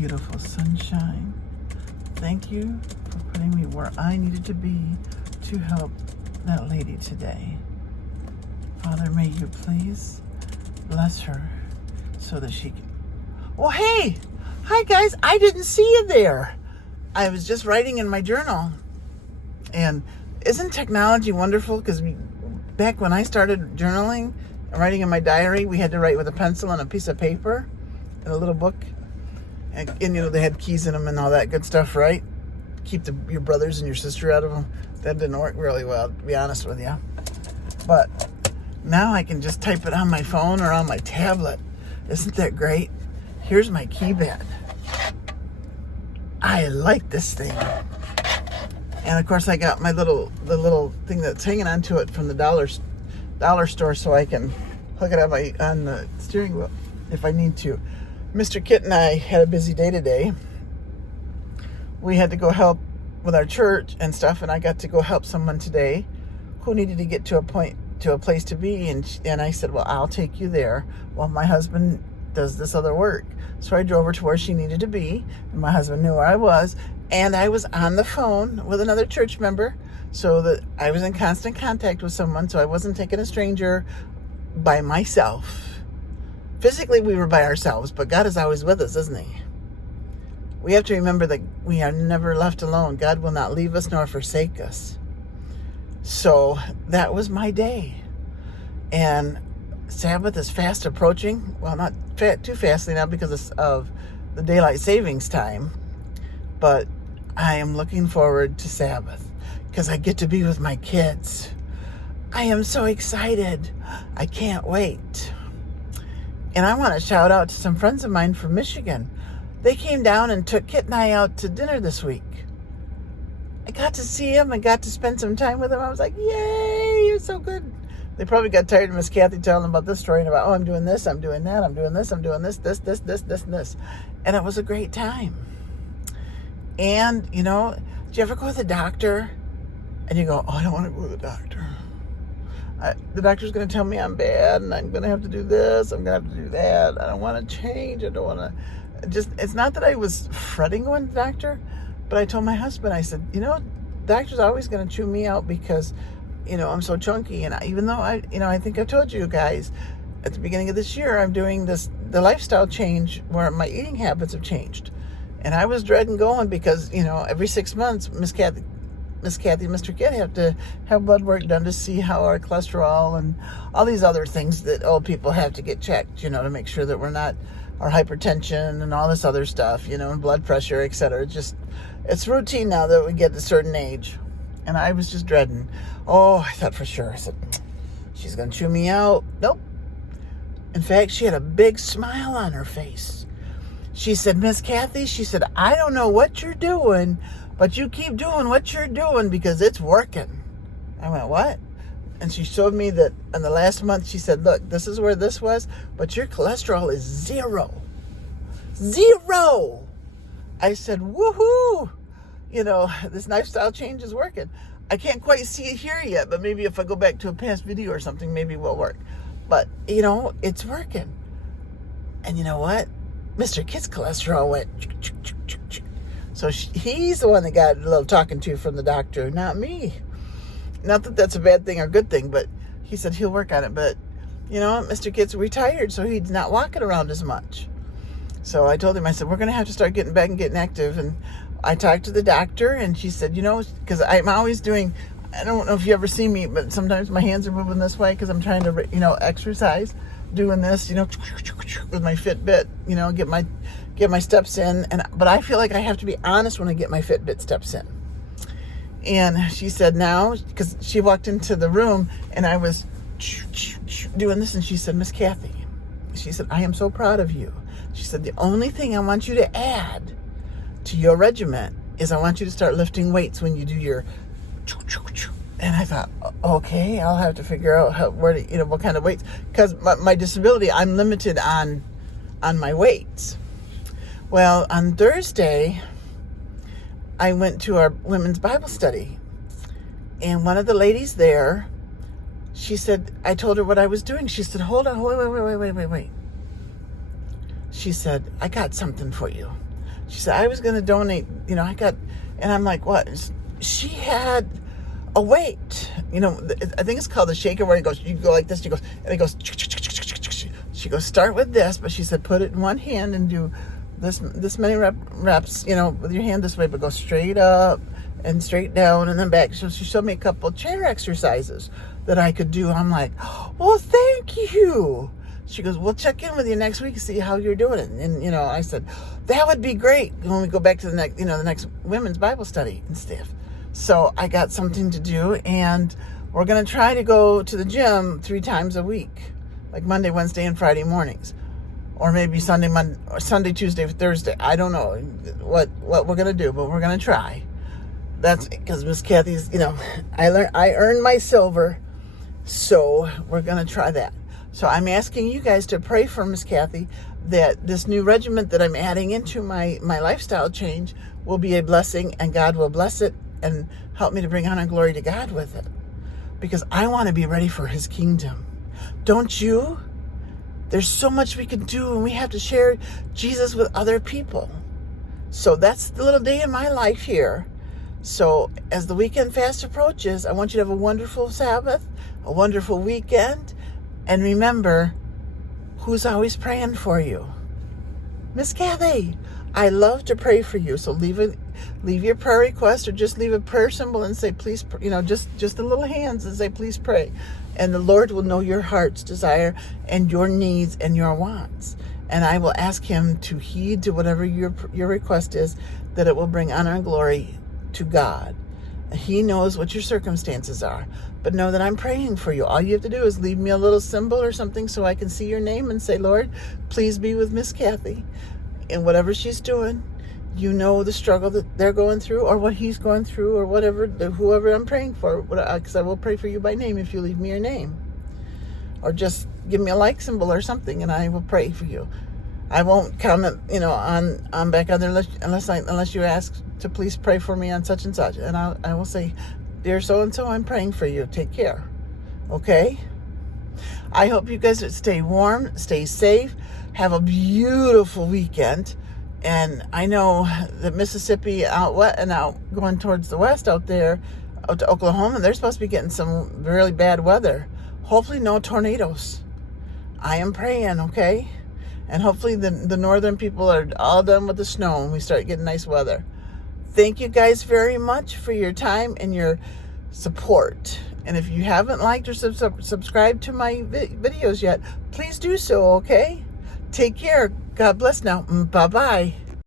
beautiful sunshine. Thank you for putting me where I needed to be to help that lady today. Father, may you please bless her so that she can... Oh, hey! Hi, guys. I didn't see you there. I was just writing in my journal. And isn't technology wonderful? Because back when I started journaling, writing in my diary, we had to write with a pencil and a piece of paper and a little book. And you know, they had keys in them and all that good stuff, right? Keep your brothers and your sister out of them. That didn't work really well, to be honest with you. But now I can just type it on my phone or on my tablet. Isn't that great? Here's my keypad. I like this thing. And of course I got the little thing that's hanging onto it from the dollar store, so I can hook it up on the steering wheel if I need to. Mr. Kit and I had a busy day today. We had to go help with our church and stuff, and I got to go help someone today who needed to get to a place to be, and I said, well, I'll take you there while my husband does this other work. So I drove her to where she needed to be, and my husband knew where I was, and I was on the phone with another church member so that I was in constant contact with someone, so I wasn't taking a stranger by myself. Physically, we were by ourselves, but God is always with us, isn't He? We have to remember that we are never left alone. God will not leave us nor forsake us. So that was my day. And Sabbath is fast approaching. Well, not too fastly now because of the daylight savings time. But I am looking forward to Sabbath because I get to be with my kids. I am so excited. I can't wait. And I want to shout out to some friends of mine from Michigan. They came down and took Kit and I out to dinner this week. I got to see them and got to spend some time with them. I was like, yay, you're so good. They probably got tired of Miss Kathy telling them about this story and about, oh, I'm doing this, I'm doing that, I'm doing this, I'm doing this, and this. And it was a great time. And, you know, do you ever go to the doctor and you go, oh, I don't want to go to the doctor. The doctor's going to tell me I'm bad and I'm going to have to do this, I'm going to have to do that. I don't want to change. I don't want to it's not that I was fretting going to the doctor, but I told my husband, I said, you know, doctor's always going to chew me out because, you know, I'm so chunky. And even though I think I told you guys at the beginning of this year, I'm doing the lifestyle change where my eating habits have changed. And I was dreading going because, you know, every 6 months, Miss Kathy and Mr. Kid have to have blood work done to see how our cholesterol and all these other things that old people have to get checked, you know, to make sure that we're not, our hypertension and all this other stuff, you know, and blood pressure, etc. It's routine now that we get to a certain age. And I was just dreading. Oh, I thought for sure. I said, she's going to chew me out. Nope. In fact, she had a big smile on her face. She said, Miss Kathy, she said, I don't know what you're doing, but you keep doing what you're doing because it's working. I went, what? And she showed me that in the last month, she said, look, this is where this was, but your cholesterol is 0. 0. I said, woohoo. You know, this lifestyle change is working. I can't quite see it here yet, but maybe if I go back to a past video or something, maybe it will work. But, you know, it's working. And you know what? Mr. Kit's cholesterol went. So he's the one that got a little talking to from the doctor, not me. Not that that's a bad thing or good thing, but he said he'll work on it. But, you know, Mr. Kit's retired, so he's not walking around as much. So I told him, I said, we're going to have to start getting back and getting active. And I talked to the doctor, and she said, you know, because I'm always doing, I don't know if you ever see me, but sometimes my hands are moving this way because I'm trying to, you know, exercise, doing this, you know, with my Fitbit, you know, get my steps in. But I feel like I have to be honest when I get my Fitbit steps in. And she said now, because she walked into the room and I was doing this, and she said, Miss Kathy, she said, I am so proud of you. She said, the only thing I want you to add to your regiment is I want you to start lifting weights when you do your. And I thought, okay, I'll have to figure out what kind of weights, because my disability, I'm limited on my weights. Well, on Thursday, I went to our women's Bible study, and one of the ladies there, she said, I told her what I was doing. She said, hold on, wait. She said, I got something for you. She said, I was going to donate, and I'm like, what? She had a weight, I think it's called the shaker, where you go like this, and it goes, she goes, start with this, but she said, put it in one hand and do this many reps, with your hand this way, but go straight up and straight down and then back. So she showed me a couple of chair exercises that I could do. I'm like, well, thank you. She goes, we'll check in with you next week and see how you're doing. And, I said, that would be great when we go back to the next women's Bible study and stuff. So I got something to do, and we're going to try to go to the gym 3 times a week, like Monday, Wednesday, and Friday mornings, or maybe Sunday, Tuesday, Thursday. I don't know what we're going to do, but we're going to try. That's because Miss Kathy's, I earned my silver, so we're going to try that. So I'm asking you guys to pray for Miss Kathy, that this new regiment that I'm adding into my lifestyle change will be a blessing, and God will bless it and help me to bring honor and glory to God with it, because I want to be ready for his kingdom. Don't you? There's so much we can do, and we have to share Jesus with other people. So that's the little day in my life here. So as the weekend fast approaches, I want you to have a wonderful Sabbath, a wonderful weekend, and remember, who's always praying for you? Miss Kathy. I love to pray for you. So leave your prayer request, or just leave a prayer symbol and say, please, just the little hands, and say, please pray. And the Lord will know your heart's desire and your needs and your wants. And I will ask him to heed to whatever your request is, that it will bring honor and glory to God. He knows what your circumstances are. But know that I'm praying for you. All you have to do is leave me a little symbol or something so I can see your name and say, Lord, please be with Miss Kathy. And whatever she's doing, the struggle that they're going through, or what he's going through, or whoever I'm praying for, because I will pray for you by name if you leave me your name. Or just give me a like symbol or something, and I will pray for you. I won't comment, on back on there unless you ask to please pray for me on such and such. And I will say, dear so-and-so, I'm praying for you. Take care. Okay? I hope you guys stay warm, stay safe, have a beautiful weekend. And I know that Mississippi out going towards the west out there, out to Oklahoma, they're supposed to be getting some really bad weather. Hopefully no tornadoes. I am praying, okay? And hopefully the northern people are all done with the snow and we start getting nice weather. Thank you guys very much for your time and your support. And if you haven't liked or subscribed to my videos yet, please do so, okay? Take care. God bless now. Bye-bye.